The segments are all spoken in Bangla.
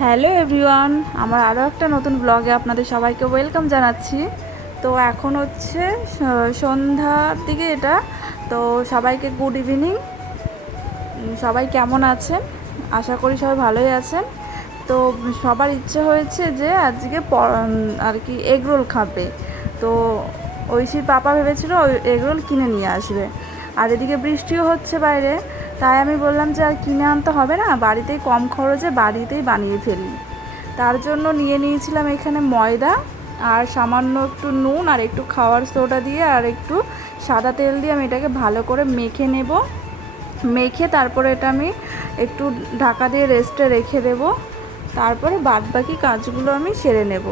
হ্যালো এভরিওয়ান, আমার আরও একটা নতুন ব্লগে আপনাদের সবাইকে ওয়েলকাম জানাচ্ছি। তো এখন হচ্ছে সন্ধ্যার দিকে এটা। তো সবাইকে গুড ইভিনিং। সবাই কেমন আছেন? আশা করি সবাই ভালোই আছেন। তো সবার ইচ্ছে হয়েছে যে আজকে আর কি এগরোল খাবে। তো ঐশীর পাপা ভেবেছিল এগরোল কিনে নিয়ে আসবে, আর এদিকে বৃষ্টিও হচ্ছে বাইরে। তাই আমি বললাম যে আর কিনে আনতে হবে না, বাড়িতেই কম খরচে বাড়িতেই বানিয়ে ফেলি। তার জন্য নিয়ে নিয়েছিলাম এখানে ময়দা আর সামান্য একটু নুন আর একটু খাওয়ার সোডা দিয়ে আর একটু সাদা তেল দিয়ে আমি এটাকে ভালো করে মেখে নেব। মেখে তারপরে এটা আমি একটু ঢাকা দিয়ে রেস্টে রেখে দেব। তারপরে বাদবাকি কাজগুলো আমি সেরে নেব।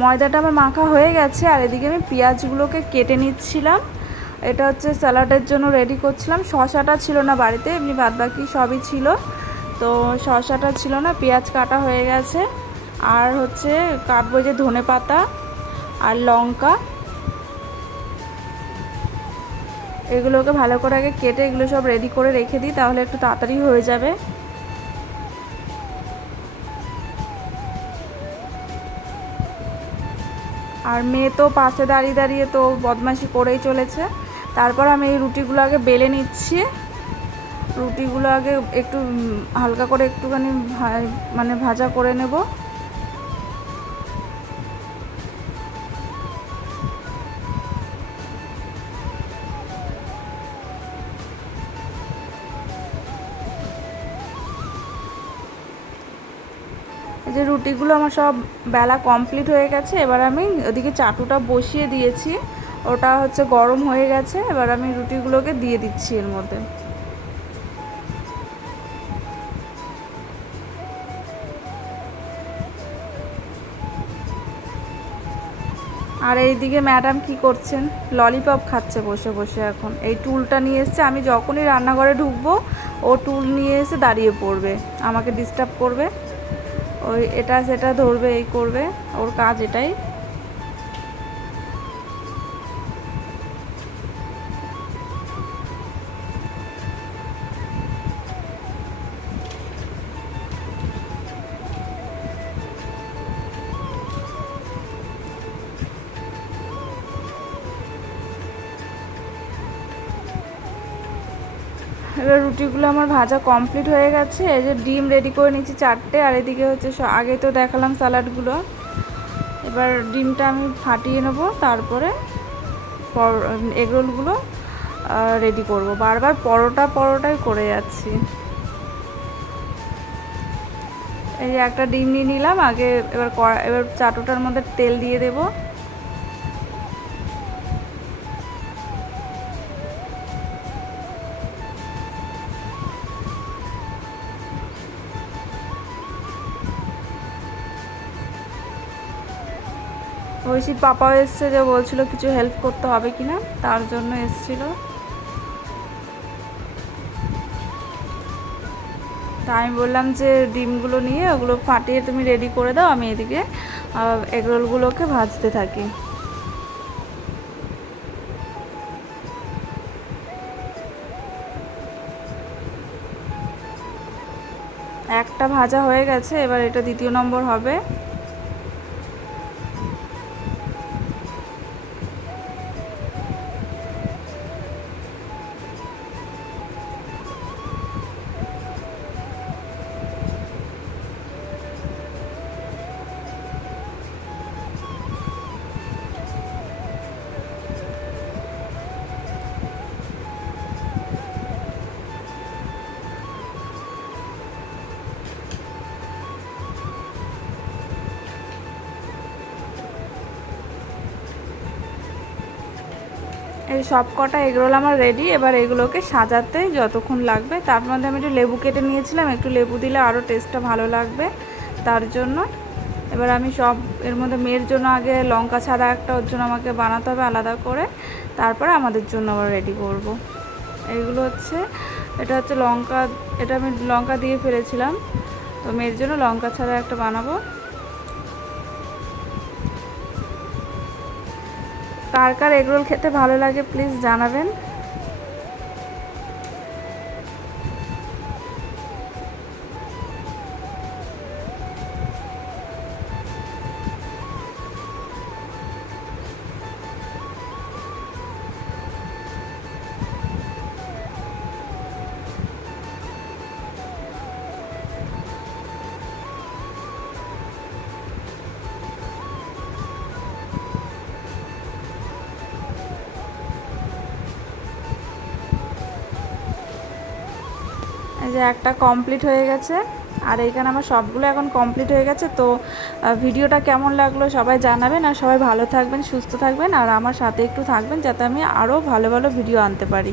ময়দাটা আমার মাখা হয়ে গেছে, আর এদিকে আমি পেঁয়াজগুলোকে কেটে নিচ্ছিলাম। এটা হচ্ছে স্যালাডের জন্য রেডি করছিলাম। শসাটা ছিল না বাড়িতে, এমনি বাদবাকি সবই ছিল। তো শসাটা ছিল না, পেঁয়াজ কাটা হয়ে গেছে। আর হচ্ছে কাটবো যে ধনে পাতা আর লঙ্কা, এগুলোকে ভালো করে আগে কেটে এগুলো সব রেডি করে রেখে দিই, তাহলে একটু তাড়াতাড়ি হয়ে যাবে। আর মেয়ে তো পাশে দাঁড়িয়ে দাঁড়িয়ে তো বদমাশি করেই চলেছে। তারপর আমি এই রুটিগুলো আগে বেলে নিচ্ছি। রুটিগুলো আগে একটু হালকা করে একটুখানি মানে ভাজা করে নেব। এই যে রুটিগুলো আমার সব বেলা কমপ্লিট হয়ে গেছে। এবার আমি ওদিকে চাটুটা বসিয়ে দিয়েছি, ওটা হচ্ছে গরম হয়ে গেছে। এবার আমি রুটিগুলোকে দিয়ে দিচ্ছি এর মধ্যে। আর এইদিকে ম্যাডাম কি করছেন? ললিপপ খাচ্ছে বসে বসে। এখন এই টুলটা নিয়ে এসছে, আমি যখনই রান্নাঘরে ঢুকবো ও টুল নিয়ে এসে দাঁড়িয়ে পড়বে, আমাকে ডিস্টার্ব করবে। ওই এটা সেটা ধরবে, এই করবে, ওর কাজ এটাই। এবার রুটিগুলো আমার ভাজা কমপ্লিট হয়ে গেছে। এই যে ডিম রেডি করে নিচ্ছি 4টে, আর এদিকে হচ্ছে আগে তো দেখালাম স্যালাডগুলো। এবার ডিমটা আমি ফাটিয়ে নেব, তারপরে এগরোলগুলো রেডি করব। বারবার পরোটাই করে যাচ্ছি। এই যে একটা ডিম নিয়ে নিলাম আগে। এবার চাটুটার মধ্যে তেল দিয়ে দেব। ঐশীর পাপাও এসছে, যে বলছিল কিছু হেল্প করতে হবে কিনা, তার জন্য এসছিল। তা আমি বললাম যে ডিমগুলো নিয়ে ওগুলো ফাটিয়ে তুমি রেডি করে দাও, আমি এদিকে এগরোলগুলোকে ভাজতে থাকি। একটা ভাজা হয়ে গেছে, এবার এটা দ্বিতীয় নম্বর হবে। এই সব কটা এগরোল আমার রেডি। এবার এগুলোকে সাজাতে যতক্ষণ লাগবে, তার মধ্যে আমি একটু লেবু কেটে নিয়েছিলাম, একটু লেবু দিলে আরও টেস্টটা ভালো লাগবে তার জন্য। এবার আমি সব এর মধ্যে মেয়ের জন্য আগে লঙ্কা ছাড়া একটা ওর জন্য আমাকে বানাতে হবে আলাদা করে, তারপরে আমাদের জন্য আবার রেডি করব। এইগুলো হচ্ছে, এটা হচ্ছে লঙ্কা, এটা আমি লঙ্কা দিয়ে ফেলেছিলাম, তো মেয়ের জন্য লঙ্কা ছাড়া একটা বানাবো। কার কার এগরোল খেতে ভালো লাগে প্লিজ জানাবেন। যে একটা কমপ্লিট হয়ে গেছে, আর এইখানে আমার সবগুলো এখন কমপ্লিট হয়ে গেছে। তো ভিডিওটা কেমন লাগলো সবাই জানাবেন, আর সবাই ভালো থাকবেন, সুস্থ থাকবেন, আর আমার সাথে একটু থাকবেন যাতে আমি আরও ভালো ভালো ভিডিও আনতে পারি।